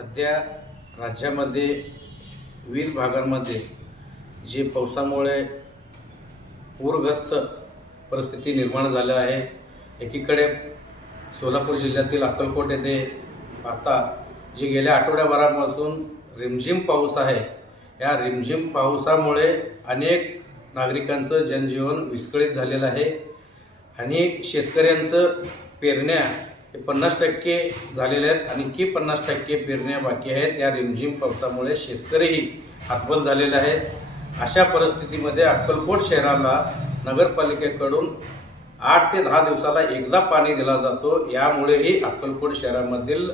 सध्या राज्यामध्ये विविध भागांमध्ये जे पावसामुळे पूरग्रस्त परिस्थिती निर्माण झाल्या आहे एकीकडे सोलापूर जिल्ह्यातील अक्कलकोट येथे आता जे गेल्या आठवड्याभरापासून रिमझिम पाऊस आहे या रिमझिम पावसामुळे अनेक नागरिकांचं जनजीवन विस्कळीत झालेलं आहे आणि शेतकऱ्यांचं पेरण्या हे पन्नास टक्के झालेले आहेत आणखी पन्नास टक्के पेरण्या बाकी आहेत या रिमझिम पावसामुळे शेतकरीही हातबल झालेले आहेत. अशा परिस्थितीमध्ये अक्कलकोट शहराला नगरपालिकेकडून आठ ते दहा दिवसाला एकदा पाणी दिला जातो. यामुळेही अक्कलकोट शहरामधील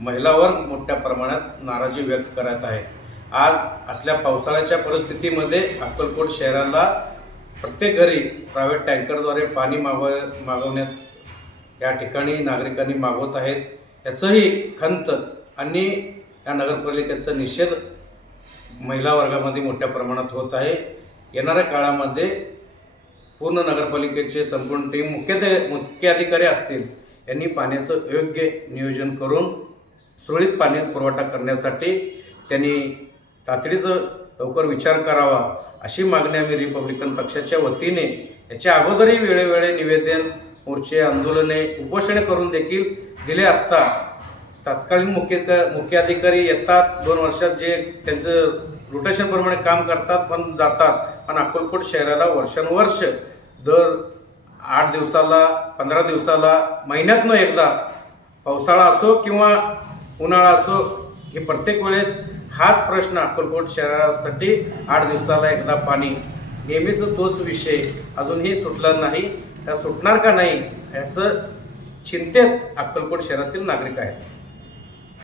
महिलावर मोठ्या प्रमाणात नाराजी व्यक्त करत आहे आज असल्या पावसाळ्याच्या परिस्थितीमध्ये अक्कलकोट शहराला प्रत्येक घरी प्रायव्हेट टँकरद्वारे पाणी मागव मागवण्यात या ठिकाणी नागरिकांनी मागवत आहेत. याचंही खंत आणि या नगरपालिकेचा निषेध महिला वर्गामध्ये मोठ्या प्रमाणात होत आहे. येणाऱ्या काळामध्ये पूर्ण नगरपालिकेचे संपूर्ण टीम मुख्य मुख्य अधिकारी असतील यांनी पाण्याचं योग्य नियोजन करून सुरळीत पाणी पुरवठा करण्यासाठी त्यांनी तातडीचं लवकर विचार करावा अशी मागणी आम्ही रिपब्लिकन पक्षाच्या वतीने याच्या अगोदरही वेळोवेळी निवेदन मोर्चे आंदोलने उपोषणे करून देखील दिले असता तत्कालीन मुख्य मुख्य अधिकारी येतात. दोन वर्षात जे त्यांचं रोटेशनप्रमाणे काम करतात पण जातात. पण अक्कलकोट शहराला वर्षानुवर्ष दर आठ दिवसाला पंधरा दिवसाला महिन्यातनं एकदा पावसाळा असो किंवा उन्हाळा असो हे प्रत्येक वेळेस हाच प्रश्न अक्कलकोट शहरासाठी आठ दिवसाला एकदा पाणी. नेहमीच तोच विषय अजूनही सुटला नाही. त्या सुटणार का नाही याचं चिंतेत अक्कलकोट शहरातील नागरिक आहेत.